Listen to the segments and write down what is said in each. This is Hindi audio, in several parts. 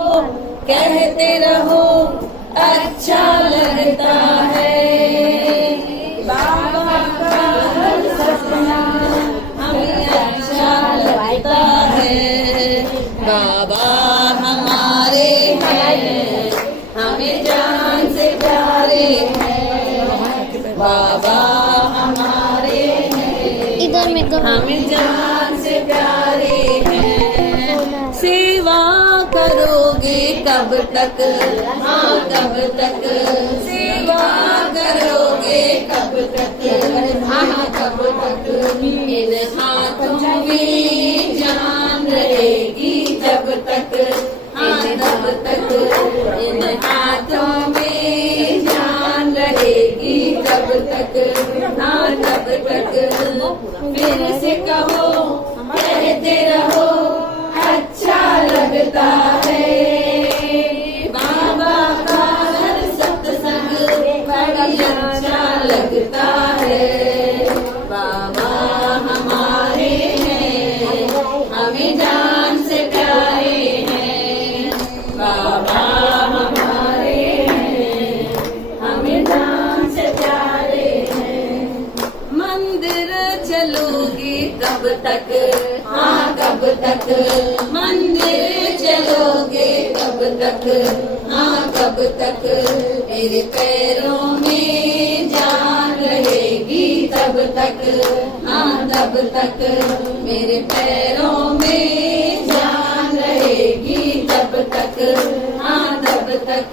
कहते रहो अच्छा लगता है। बाबा का हर सपना हमें अच्छा लगता है। बाबा हमारे हैं, हमें जान से प्यारे हैं। बाबा हमारे हैं, इधर में हमें जान से प्यारे हैं। सेवा करोगे कब तक, हाँ कब तक सेवा करोगे कब तक, हाँ कब तक। इन हाथों में जान रहेगी जब तक, हाँ तब तक। इन हाथों में जान रहेगी तब तक, हाँ तब तक। फिर से कहो कहते रहो अच्छा लगता है। बाबा का हर सत्संग बड़ी अच्छा लगता है। बाबा हमारे हैं, हमें जान से प्यारे हैं। बाबा हमारे हैं, हमें जान से प्यारे हैं। मंदिर चलोगे कब तक, हाँ कब तक। मंदिर चलोगे कब तक, हाँ कब तक। मेरे पैरों में जान रहेगी तब तक, हाँ तब तक। मेरे पैरों में जान रहेगी तब तक, हाँ तब तक।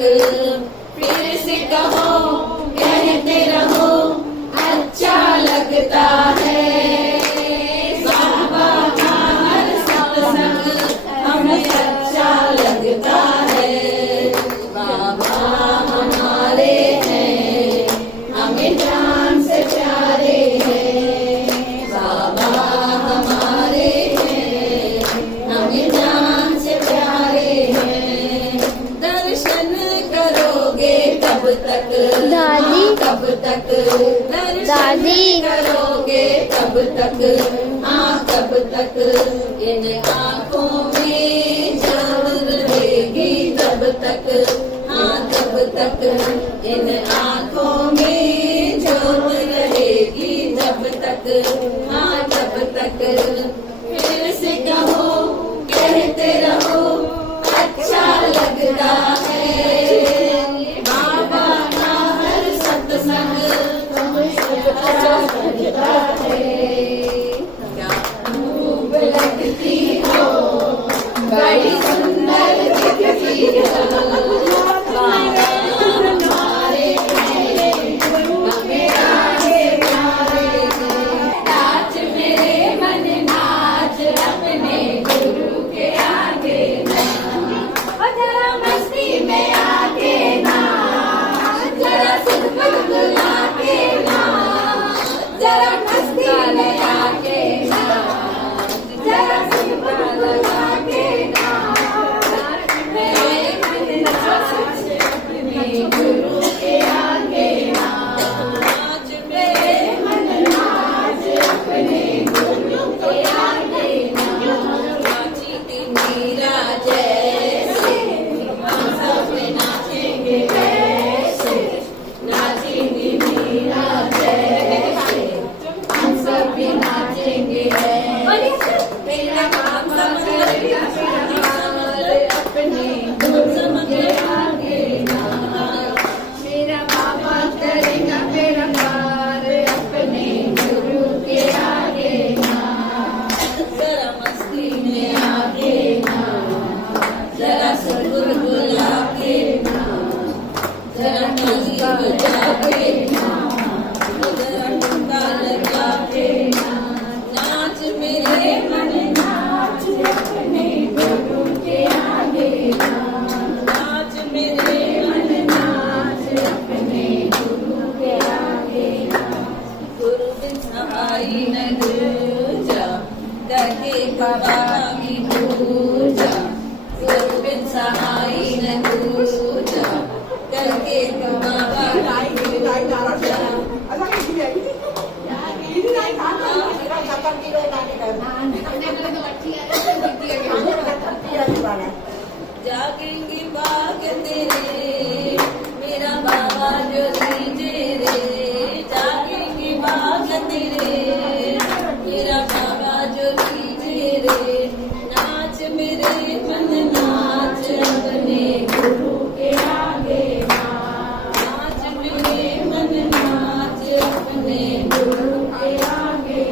फिर से कहो कहते रहो अच्छा लगता है। बाबा का हर सत्संग हमें अच्छा लगता है। बाबा हमारे हैं, हमें जान से प्यारे हैं। बाबा हमारे हैं, हमें जान से प्यारे हैं। दर्शन करोगे कब तक, दादी कब तक। दादी करोगे कब तक, हाँ कब तक। इन आँखों में जान रहेगी तब तक, हाँ तब तक। इन आँखों में जान रहेगी तब तक, हाँ तब तक। फिर से कहो कहते रहो अच्छा लगता है। बाबा का हर सत्संग अच्छा लगता है। क्या खूब लगती हो, बड़ी सुंदर दिखती हो। बाबा हमारे हैं, हमें आगे प्यारे हैं। नाच मेरे मन नाच, अपने गुरु के आगे नाच। जरा मस्ती में आके नाच, जरा सुध बुलबुला के नाच। जरा मस्ती में आके नाच, जरा सुध बुलबुला के नाच। मेरे मन नाच, अपने गुरु के आगे नाच। मेरे मन नाच, अपने गुरु के आगे नाच। नाची थी मीरा जैसे, हम सब नाचेंगे वैसे। नाची थी मीरा जैसे, हम सब भी नाचेंगे वैसे। मेरा बाबा करेगा प्यार, अपने गुरु के आगे नाच। मेरा बाबा करेगा मेरा प्यार, अपने गुरु के आगे नाच। जरा मस्ती में आगे नाच, जरा सुलबुला के नाच। जरा मस्ती बजा के नाच, जरा टुका लगा के नाच। नाच मेरे मन नाच, अपने गुरु के आगे नाच। नाच मेरे मन नाच, अपने गुरु के आगे नाच। गुरु बिन सहाई न दूजा, करके बाबा की पूजा। गुरु बिन सहाई न दूजा, करके बाबा की पूजा। जागेंगे रे नाच मेरे मन नाच अपने गुरु के आगे नाच मेरे मन नाच अपने गुरु के आगे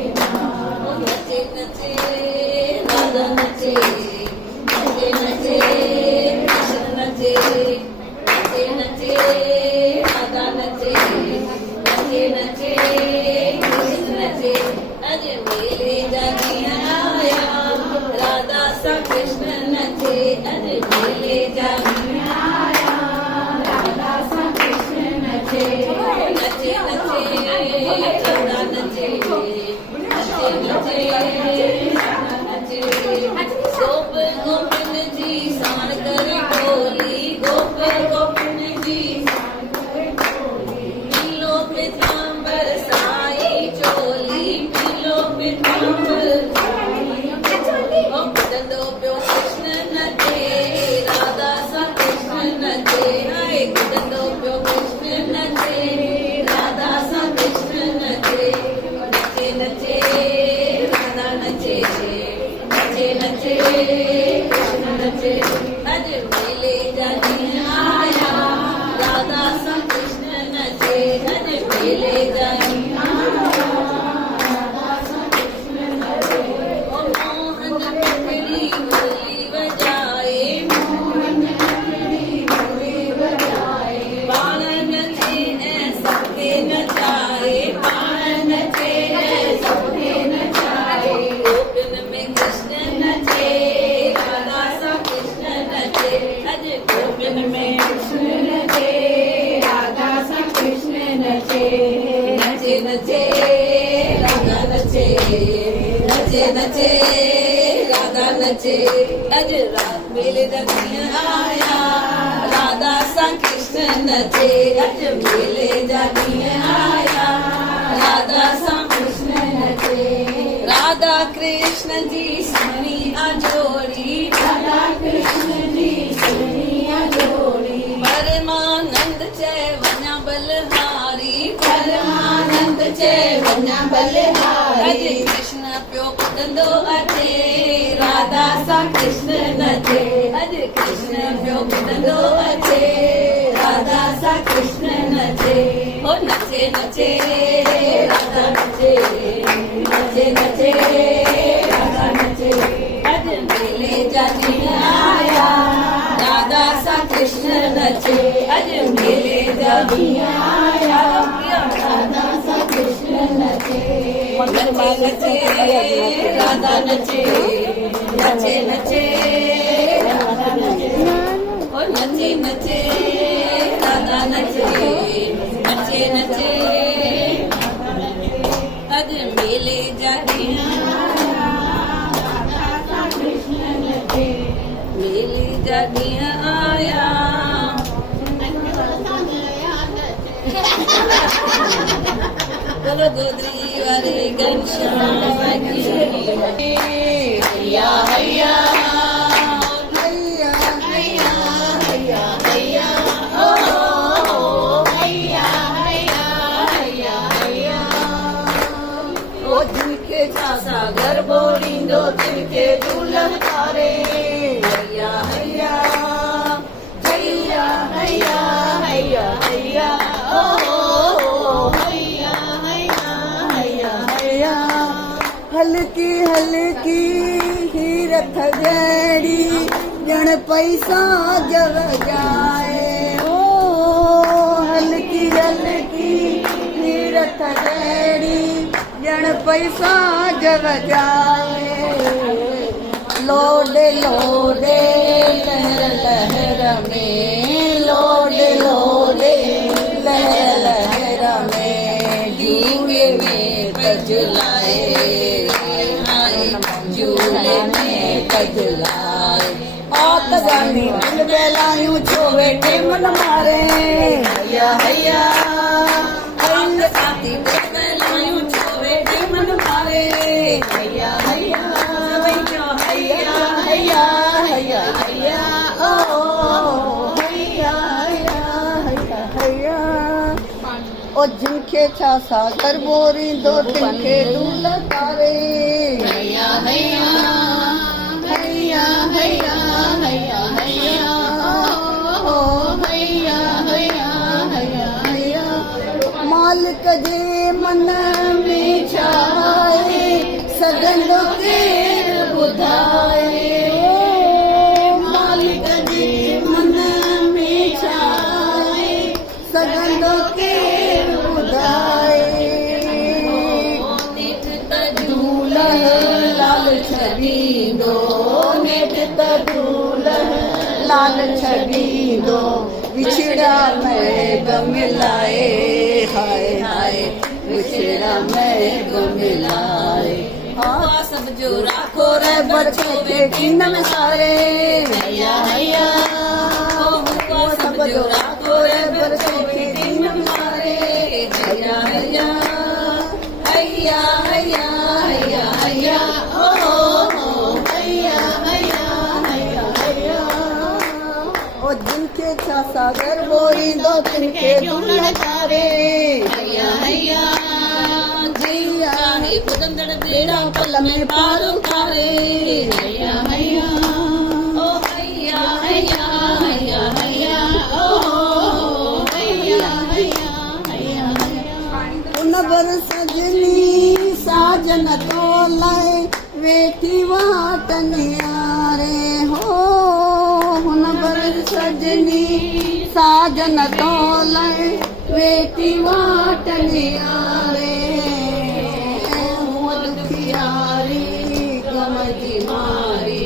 नचे नचे राधा नचे नचे नचे कृष्ण नचे नचे नचे राधा नचे नचे नचे कृष्ण नचे अज मेले जागिया आया राधा सा कृष्ण नचे अज मेले जागिया आया राधा सा कृष्ण नचे नचे नचे राधा नचे नचे नचे नचे गोप गोपिन जी साण कर ढोली गोप गोपिन जी पीलो पीतांबर साई चोली पीलो पीतांबर ओ कुदंदो प्यो कृष्ण नचे राधा सा कृष्ण नचे हाय कुदंदो प्यो कृष्ण नचे राधा सा कृष्ण नचे नचे नचे राधा नचे नचे नचे कृष्ण नचे अज मेले जानी आया राधा सा कृष्ण नचे अज मेले जानी आया राधा सा कृष्ण नचे ओ मोहन पकड़ी मुरली बजाए मोहन पकड़ी मुरली बजाए बाण नचे ऐसा के नचाए बाण नचे ऐसा के नचाए गोपिन में कृष्ण नचे राधा सा कृष्ण नचे अज गोपिन में कृष्ण नचे राधा सा कृष्ण नचे नचे नचे राधा नचे नचे नचे राधा नचे अज रात मेले जागिया आया राधा सा कृष्ण नचे अज मेले जागिया आया राधा सा कृष्ण नचे राधा कृष्ण जी सुनी अजोड़ी राधा कृष्ण जी सुनी अजोड़ी परमानंद जय वना बलहारी परमानंद जय वना बलहारी अज कृष्ण प्यो कुदंदो अचे राधा सा कृष्ण नचे अज कृष्ण प्यो कुदंदो अचे राधा सा कृष्ण नचे ओ नचे नचे राधा नचे नचे नचे राधा नचे अज मेले जाने आया राधा सा कृष्ण नचे अज मेले जाने आया राधा सा कृष्ण नचे नचे नचे राधा नचे नचे नचे राधा नचे ओ नचे नचे राधा नचे नचे नचे अज मेले जाने मेले जाने आया चलो गोदरी वाले घनश्याम की हैया हैया हैया हैया हैया हैया ओ हैया हैया हैया हैया ओ जिनके सागर बोलिंदो जिनके दुल्हन तारे हैया हैया हैया हैया हैया हैया ओ हैया हैया हैया हैया हल्की हल्की ही रथ जड़ी जण पैसा जग जाए ओ हल्की हल्की ही रथ जड़ी जण पैसा जग जाए लोडे लोडे लहर लहर में लोडे लोडे लहर लहर में झूले में कजलाए झूले में कजलाए आत गानी दिल बेलायूं छो वेठे मन मारे हैया हैया अंग साथी बेलायूं छो वेठे मन मारे हैया हैया हैया हैया हैया हैया ओ हैया हैया हैया ओ जिनखे छा सागर बोरी दो तिनखे दूल तारे हैया हैया सघंदो केरु ॿुधाए मालिक जे मन में छा आहे सघंदो केरु ॿुधाए नेठ त दूल्ह लाल छॾींदो नेठ त दूल्ह लाल छॾींदो विछड़ा महब मिलाए हाय हाय विछड़ा महब मिलाए हुआ सब जो राखो बर के किन में सारे हैया हैया हुआ सब जो राखो बर के किन में सारे हैया हैया हैया हैया हैया हैया ओ हैया हैया हैया हैया ओ दिल के छा सागर बोईंदो तिनके दूल्हा तारे हैया हैया हैया चाहे बुदंदड़ बेड़ा पल में पार उतारे हैया हैया ओ हैया हैया हैया हैया ओ हैया हैया हैया उन बर सजनी साजन तो लाए वेठी वाटन यारे हो हुन बर सजनी साजन तो लाए वेठी वाटन यारे हुअ दुखियारी गम जी मारी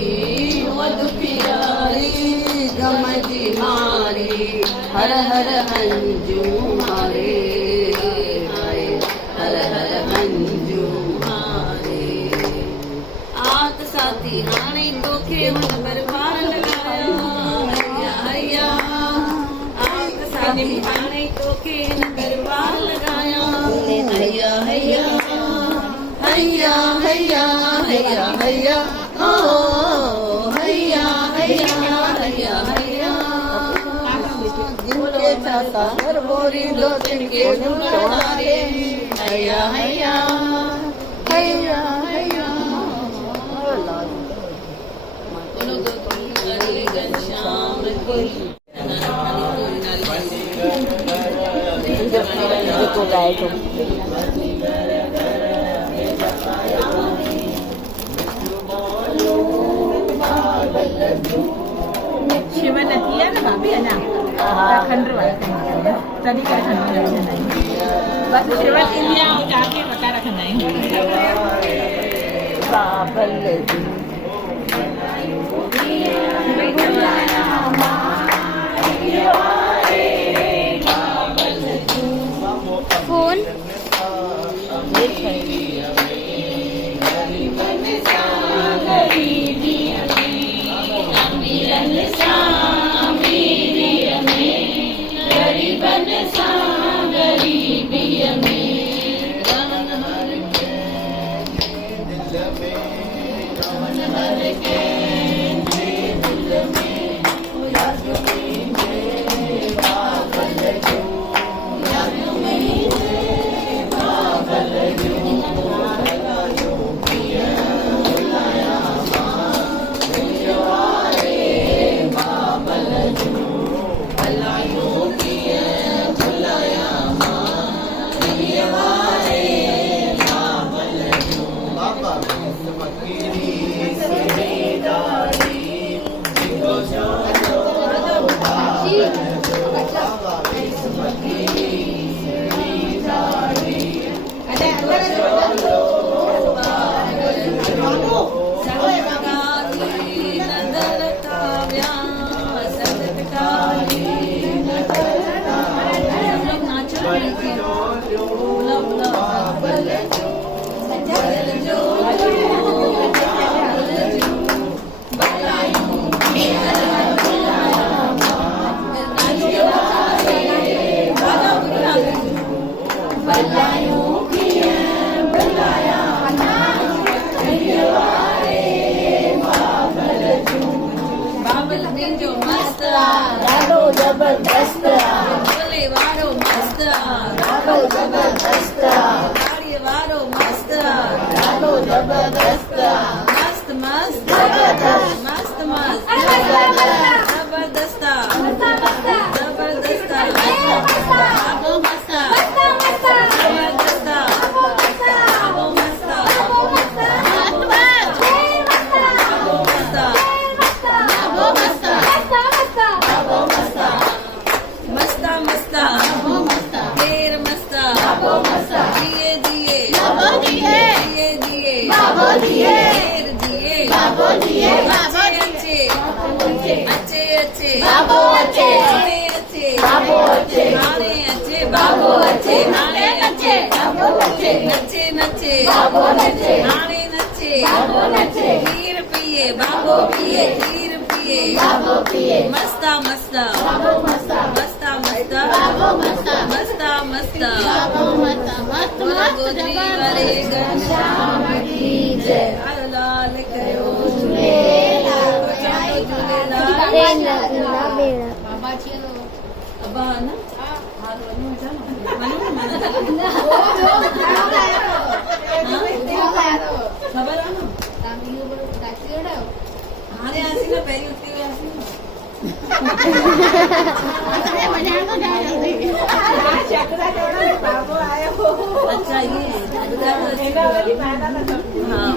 हुअ दुखियारी गम जी मारी हर हर हंजू मारे हाय हर हर हंजू मारे आत साथी हाणे तोखे हुन बरबार लगाया हैया हैया आत साथी हाणे तोखे हिन बरबार लगाया हैया हैया हैया हैया हैया हैया ओ हैया हैया हैया हैया जिनके चाचा घर बोरी दो तिनके दुलारे हैया हैया हैया हैया बोलो दो तुम अली घनश्याम कोई को गाय को शिवन थी आहे न भाभी अञा खंड तॾहिं करे खंड रखंदा आहियूं बसि शिवन ईंदी आहे ऐं चाके पका रखंदा आहियूं बाबल फोन जबरदस्त बोले वारो मस्त ॾाढो जबरदस्त ताड़ीअ वारो मस्त ॾाढो जबरदस्त मस्त मस्त जबरदस्त मस्त मस्त जबरदस्त जबरदस्त जबरदस्त आगो मस्त जबरदस्त आगो मस्त अच्छे अच्छे बाबो अच्छे अच्छे बाबो अच्छे नाने अच्छे बाबो अच्छे नाने अच्छे बाबो अच्छे नच्चे नच्चे बाबो नच्चे नाने नच्चे बाबो नच्चे खीर पिए बाबो पिए खीर पिए बाबो पिए मस्ता मस्ता बाबो मस्ता मस्ता मस्ता बाबो मस्ता मस्ता मस्ता बाबो मस्ता मस्त बोलो गोदरी वाले घनश्याम की जय आयो लाल कयो झूलेलाल झूलेलाल बेड़ा बेड़ा अब्बा ना हाल वञो जा ख़बर आहे न हाणे आसीं न पहिरीं उते वियासीं अच्छा ये हिन वरी पाइण न हाँ